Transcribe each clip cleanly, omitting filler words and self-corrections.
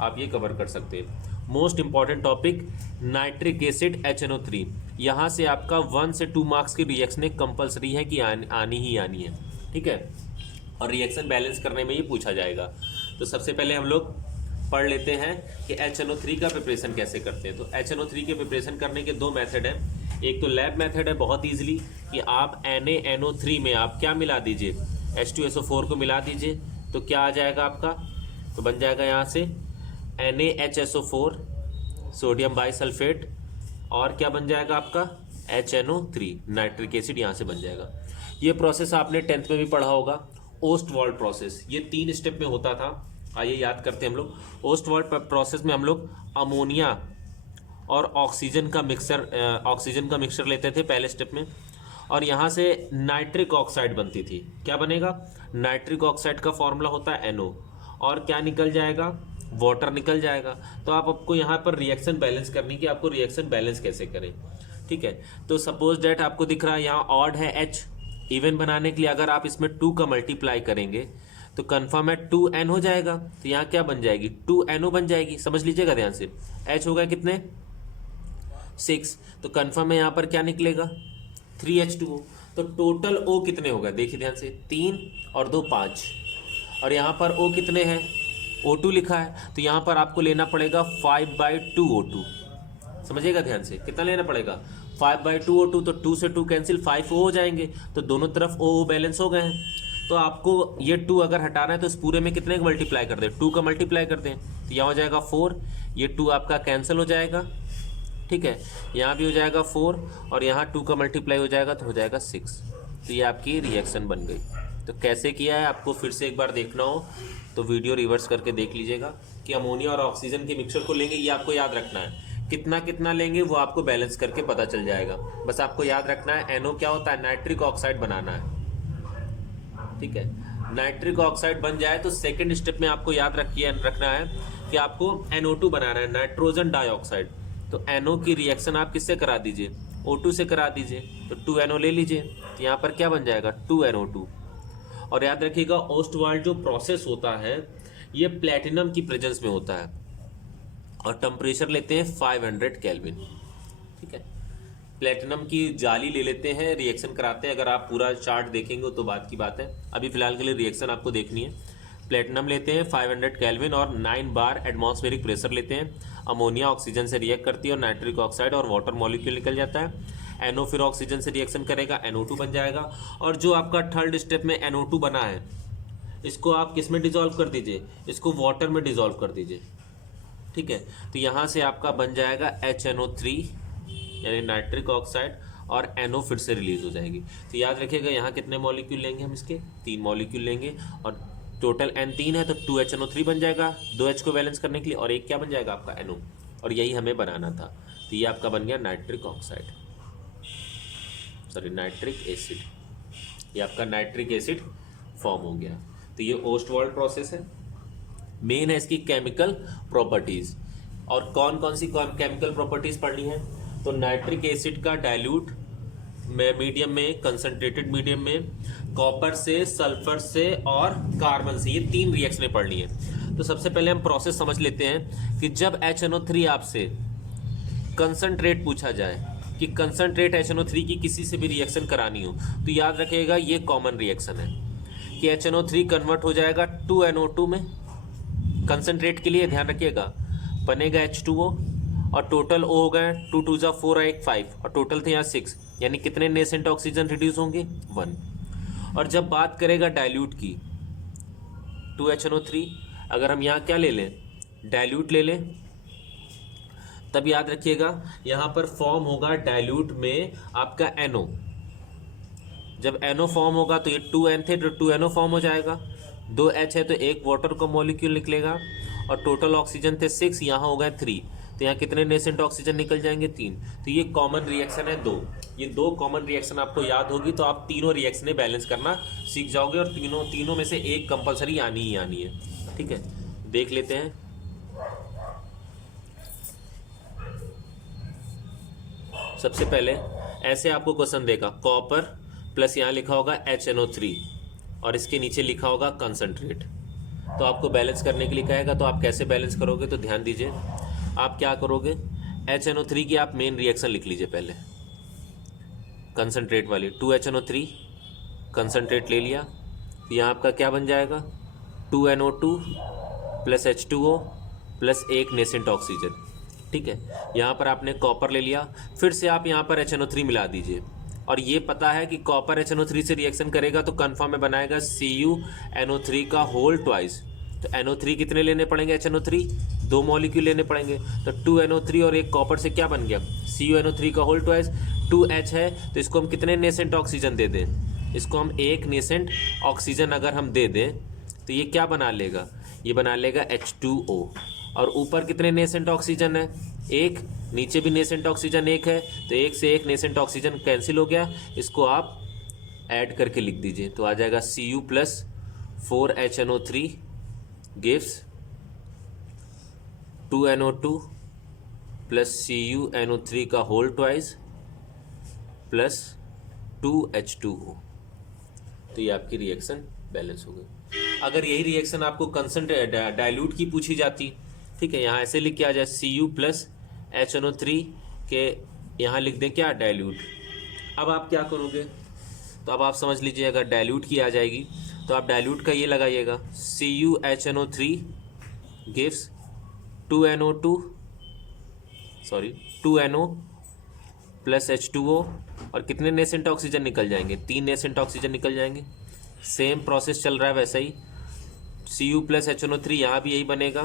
आप ये कवर कर सकते हैं। Most important topic nitric acid HNO3, यहाँ से आपका 1 से 2 मार्क्स की रिएक्शन कंपलसरी है कि आनी ही आनी है, ठीक है। और रिएक्शन बैलेंस करने में ये पूछा जाएगा। तो सबसे पहले हम लोग पढ़ लेते हैं कि HNO3 का प्रिपरेशन कैसे करते हैं। तो HNO3 के प्रिपरेशन करने के दो मेथड हैं। एक तो लैब मेथड है बहुत ईजिली कि आप NaNO3 में आप क्या मिला दीजिए, H2SO4 को मिला दीजिए, तो क्या आ जाएगा आपका, तो बन जाएगा यहाँ से NaHSO4 सोडियम बाइसल्फेट, और क्या बन जाएगा आपका HNO3 नाइट्रिक एसिड, यहाँ से बन जाएगा। ये प्रोसेस आपने 10th में भी पढ़ा होगा, ओस्टवाल्ड प्रोसेस। ये 3 स्टेप में होता था, आइए याद करते हैं हम लोग। ओस्टवाल्ड प्रोसेस में हम लोग अमोनिया और ऑक्सीजन का मिक्सचर लेते थे पहले स्टेप में, और यहाँ से नाइट्रिक ऑक्साइड बनती थी। क्या बनेगा, नाइट्रिक ऑक्साइड का फॉर्मूला होता है NO, और क्या निकल जाएगा, वाटर निकल जाएगा। तो आपको यहाँ पर रिएक्शन बैलेंस करनी कि आपको रिएक्शन बैलेंस कैसे करें, ठीक है। तो सपोज डेट आपको दिख रहा है यहाँ ऑड है H, इवन बनाने के लिए अगर आप इसमें 2 का मल्टीप्लाई करेंगे तो कन्फर्म है 2N हो जाएगा। तो यहाँ क्या बन जाएगी, 2NO बन जाएगी, समझ लीजिएगा ध्यान से। H हो गया कितने 6, तो कन्फर्म है यहाँ पर क्या निकलेगा 3H2O। तो टोटल O कितने होगा, देखिए ध्यान से, 3 और 2 5, और यहाँ पर O कितने हैं, O2 लिखा है, तो यहाँ पर आपको लेना पड़ेगा 5/2 O2। समझिएगा ध्यान से, कितना लेना पड़ेगा 5/2 O2, तो 2 से 2 कैंसिल, 5 O हो जाएंगे, तो दोनों तरफ O बैलेंस हो गए हैं। तो आपको ये 2 अगर हटाना है तो इस पूरे में कितने का मल्टीप्लाई कर दें, 2 का मल्टीप्लाई कर दें, तो यहाँ हो जाएगा 4, ये 2 आपका कैंसिल हो जाएगा, ठीक है। यहाँ भी हो जाएगा 4, और यहाँ 2 का मल्टीप्लाई हो जाएगा तो हो जाएगा 6। तो ये आपकी रिएक्शन बन गई। तो कैसे किया है आपको फिर से एक बार देखना हो तो वीडियो रिवर्स करके देख लीजिएगा कि अमोनिया और ऑक्सीजन के मिक्सचर को लेंगे, ये आपको याद रखना है। कितना कितना लेंगे वो आपको बैलेंस करके पता चल जाएगा। बस आपको याद रखना है NO क्या होता है, नाइट्रिक ऑक्साइड बनाना है, ठीक है। नाइट्रिक ऑक्साइड बन जाए तो सेकंड स्टेप में आपको याद रखना है कि आपको NO2 बनाना है, नाइट्रोजन डाइऑक्साइड। तो NO की रिएक्शन आप किससे करा दीजिए, O2 से करा दीजिए, तो 2NO ले लीजिए, तो यहाँ पर क्या बन जाएगा 2NO2। और याद रखिएगा ओस्टवाल्ड जो प्रोसेस होता है ये प्लेटिनम की प्रेजेंस में होता है, और टेम्परेचर लेते हैं 500 केल्विन, ठीक है। प्लेटिनम की जाली ले लेते हैं, रिएक्शन कराते हैं। अगर आप पूरा चार्ट देखेंगे तो बात की बात है, अभी फिलहाल के लिए रिएक्शन आपको देखनी है। प्लेटिनम लेते हैं 500 केल्विन और 9 बार एटमॉस्फेरिक प्रेशर लेते हैं। अमोनिया ऑक्सीजन से रिएक्ट करती है और नाइट्रिक ऑक्साइड और वाटर मॉलिक्यूल निकल जाता है। NO फिर ऑक्सीजन से रिएक्शन करेगा, NO2 बन जाएगा। और जो आपका थर्ड स्टेप में NO2 बना है इसको आप किस में डिजोल्व कर दीजिए, इसको वाटर में डिजोल्व कर दीजिए, ठीक है। तो यहाँ से आपका बन जाएगा HNO3 यानी नाइट्रिक ऑक्साइड, और NO फिर से रिलीज हो जाएगी। तो याद रखिएगा यहाँ कितने मॉलिक्यूल लेंगे हम, इसके 3 मॉलिक्यूल लेंगे, और टोटल N 3 है तो 2HNO3 बन जाएगा 2H को बैलेंस करने के लिए, और एक क्या बन जाएगा आपका NO, और यही हमें बनाना था। तो ये आपका बन गया nitric oxide, sorry nitric acid, ये आपका नाइट्रिक एसिड फॉर्म हो गया। तो ये ओस्टवाल्ड प्रोसेस है। मेन है इसकी केमिकल प्रॉपर्टीज, और कौन कौन सी केमिकल प्रॉपर्टीज पढ़नी है, तो नाइट्रिक एसिड का डाइल्यूट में मीडियम में, कंसंट्रेटेड मीडियम में, कॉपर से, सल्फर से और कार्बन से, ये 3 रिएक्शनें पढ़नी है। तो सबसे पहले हम प्रोसेस समझ लेते हैं कि जब HNO3 आपसे कंसंट्रेट पूछा जाए कि कंसंट्रेट HNO3 की किसी से भी रिएक्शन करानी हो, तो याद रखिएगा ये कॉमन रिएक्शन है कि HNO3 कन्वर्ट हो जाएगा 2NO2 में। कंसंट्रेट के लिए ध्यान रखिएगा, बनेगा H2O, और टोटल O हो गए 2 2 जा 4 1 5, और टोटल थे यहाँ 6, यानी कितने नेसेंट ऑक्सीजन रिड्यूस होंगे 1। और जब बात करेगा डाइल्यूट की 2HNO3, अगर हम यहाँ क्या ले लें, डाइल्यूट ले लें, तब याद रखिएगा यहाँ पर फॉर्म होगा डाइल्यूट में आपका NO। जब NO फॉर्म होगा तो ये 2N थे तो 2NO फॉर्म हो जाएगा, 2H है तो एक वाटर का मॉलिक्यूल निकलेगा, और टोटल ऑक्सीजन थे 6, यहाँ हो गए 3, तो यहाँ कितने नेसेंट ऑक्सीजन निकल जाएंगे 3। तो ये कॉमन रिएक्शन है 2। ये 2 कॉमन रिएक्शन आपको याद होगी तो आप तीनों रिएक्शनें बैलेंस करना सीख जाओगे, और तीनों में से एक कंपलसरी आनी ही आनी है, ठीक है। देख लेते हैं। सबसे पहले ऐसे आपको क्वेश्चन देगा, कॉपर प्लस यहाँ लिखा होगा HNO3 और इसके नीचे लिखा होगा कंसंट्रेट। तो आपको बैलेंस करने के लिए कहेगा। तो आप कैसे बैलेंस करोगे, तो ध्यान दीजिए, आप क्या करोगे, HNO3 की आप मेन रिएक्शन लिख लीजिए पहले, कंसनट्रेट वाली 2HNO3 कंसनट्रेट ले लिया। यहाँ आपका क्या बन जाएगा, 2NO2 प्लस H2O प्लस एक नेसेंट ऑक्सीजन। ठीक है, यहाँ पर आपने कॉपर ले लिया, फिर से आप यहाँ पर HNO3 मिला दीजिए। और ये पता है कि कॉपर HNO3 से रिएक्शन करेगा तो कन्फर्म में बनाएगा CuNO3 का होल ट्वाइस। तो NO3 कितने लेने पड़ेंगे, HNO3 2 मॉलिक्यूल लेने पड़ेंगे। तो 2NO3 और एक कॉपर से क्या बन गया, CuNO3 का होल ट्वाइस। 2H है तो इसको हम कितने नेसेंट ऑक्सीजन दे दें, इसको हम एक नेसेंट ऑक्सीजन अगर हम दे दें तो ये क्या बना लेगा, ये बना लेगा H2O। और ऊपर कितने नेसेंट ऑक्सीजन है, एक, नीचे भी नेसेंट ऑक्सीजन एक है, तो एक से एक नेसेंट ऑक्सीजन कैंसिल हो गया। इसको आप ऐड करके लिख दीजिए, तो आ जाएगा Cu plus 4HNO3 gives 2NO2 plus CuNO3 का होल ट्वाइस प्लस 2H2O। तो ये आपकी रिएक्शन बैलेंस हो गई। अगर यही रिएक्शन आपको कंसंट्रेट डाइल्यूट की पूछी जाती, ठीक है, यहाँ ऐसे लिख के आ जाए Cu प्लस HNO3 के यहाँ लिख दें क्या, डाइल्यूट। अब आप क्या करोगे, तो अब आप समझ लीजिए, अगर डाइल्यूट की आ जाएगी तो आप डाइल्यूट का ये लगाइएगा, CuHNO3 gives 2NO plus H2O। और कितने नेसेंट ऑक्सीजन निकल जाएंगे, 3 नेसेंट ऑक्सीजन निकल जाएंगे। सेम प्रोसेस चल रहा है वैसा ही, Cu प्लस HNO3 यहाँ भी यही बनेगा,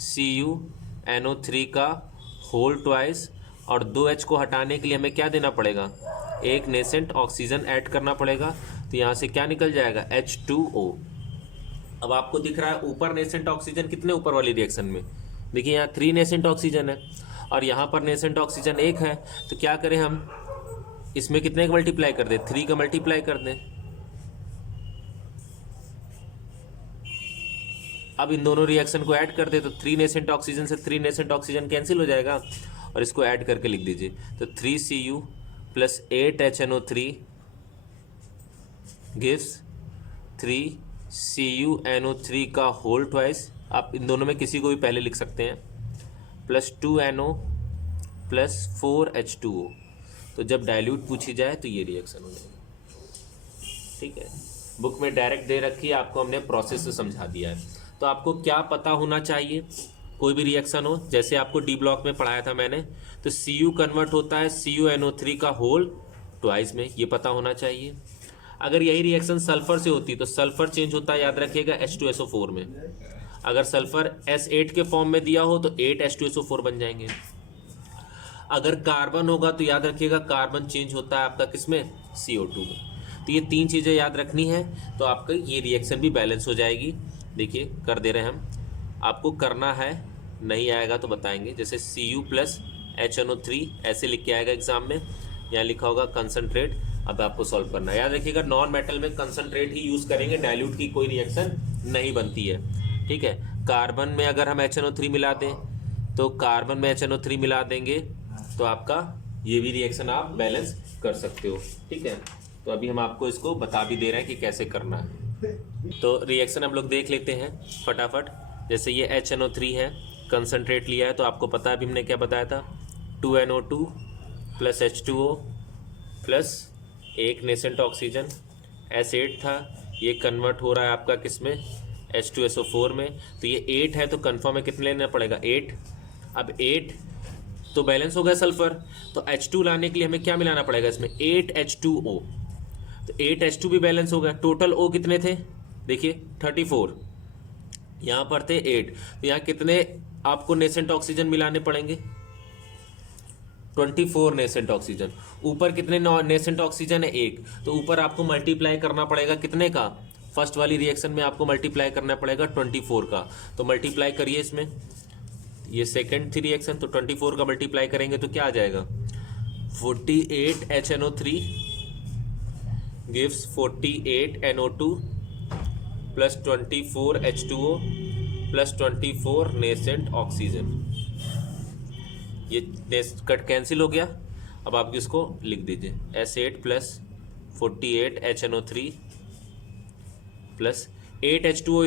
CuNO3 का होल ट्वाइस। और 2H को हटाने के लिए हमें क्या देना पड़ेगा, एक नेसेंट ऑक्सीजन ऐड करना पड़ेगा। तो यहाँ से क्या निकल जाएगा, H2O। अब आपको दिख रहा है ऊपर नेसेंट ऑक्सीजन कितने, ऊपर वाली रिएक्शन में देखिए यहाँ 3 नेसेंट ऑक्सीजन है और यहाँ पर नेसेंट ऑक्सीजन एक है। तो क्या करें हम, इसमें कितने का मल्टीप्लाई कर दें, 3 का मल्टीप्लाई कर दें। अब इन दोनों रिएक्शन को ऐड कर दे तो 3 नेसेंट ऑक्सीजन से 3 नेसेंट ऑक्सीजन कैंसिल हो जाएगा और इसको ऐड करके लिख दीजिए। तो 3Cu plus 8HNO3 gives 3CuNO3 का होल ट्वाइस। आप इन दोनों में किसी को भी पहले लिख सकते हैं, प्लस 2NO प्लस 4H2O। तो जब डाइल्यूट पूछी जाए तो ये रिएक्शन हो जाएगा। ठीक है, बुक में डायरेक्ट दे रखी है, आपको हमने प्रोसेस से समझा दिया है। तो आपको क्या पता होना चाहिए, कोई भी रिएक्शन हो, जैसे आपको डी ब्लॉक में पढ़ाया था मैंने, तो Cu कन्वर्ट होता है CuNO3 का होल ट्वाइस में, ये पता होना चाहिए। अगर यही रिएक्शन सल्फर से होती तो सल्फर चेंज होता है, याद रखिएगा, H2SO4 में। अगर सल्फर S8 के फॉर्म में दिया हो तो 8 H2SO4 बन जाएंगे। अगर कार्बन होगा तो याद रखिएगा कार्बन चेंज होता है आपका किसमें, CO2 में। तो ये 3 चीज़ें याद रखनी है, तो आपका ये रिएक्शन भी बैलेंस हो जाएगी। देखिए कर दे रहे हैं हम, आपको करना है, नहीं आएगा तो बताएंगे। जैसे Cu प्लस HNO3 ऐसे लिख के आएगा एग्जाम में, यहाँ लिखा होगा कंसनट्रेट। अब आपको सॉल्व करना है, याद रखिएगा नॉन मेटल में कंसनट्रेट ही यूज़ करेंगे, डाइल्यूट की कोई रिएक्शन नहीं बनती है। ठीक है, कार्बन में अगर हम HNO3 मिला दें तो कार्बन में HNO3 मिला देंगे तो आपका ये भी रिएक्शन आप बैलेंस कर सकते हो। ठीक है, तो अभी हम आपको इसको बता भी दे रहे हैं कि कैसे करना है। तो रिएक्शन हम लोग देख लेते हैं फटाफट। जैसे ये HNO3 है, कंसनट्रेट लिया है, तो आपको पता है अभी हमने क्या बताया था, 2NO2 प्लस H2O प्लस एक नेसेंट ऑक्सीजन, S8 था, ये कन्वर्ट हो रहा है आपका किसमें, H2SO4 में। तो ये 8 है तो कन्फर्म है कितने लेना पड़ेगा, 8। अब 8 तो बैलेंस हो गया सल्फर, तो H2 लाने के लिए हमें क्या मिलाना पड़ेगा इसमें, 8H2O। तो 8H2 भी बैलेंस हो गया। टोटल O कितने थे, देखिए 34, यहाँ पर थे 8, तो यहाँ कितने आपको नेसेंट ऑक्सीजन मिलाने पड़ेंगे, 24 नेसेंट ऑक्सीजन। ऊपर कितने नेसेंट ऑक्सीजन है, 1, तो ऊपर आपको मल्टीप्लाई करना पड़ेगा कितने का, फर्स्ट वाली रिएक्शन में आपको मल्टीप्लाई करना पड़ेगा 24 का। तो मल्टीप्लाई करिए इसमें, ये सेकेंड थी रिएक्शन, तो 24 का मल्टीप्लाई करेंगे तो क्या आ जाएगा, 48HNO3 gives 48NO2 plus 24H2O plus 24 nascent oxygen. ये कट कैंसिल हो गया। अब आप इसको लिख दीजिए, S8 plus 48HNO3 plus 8H2O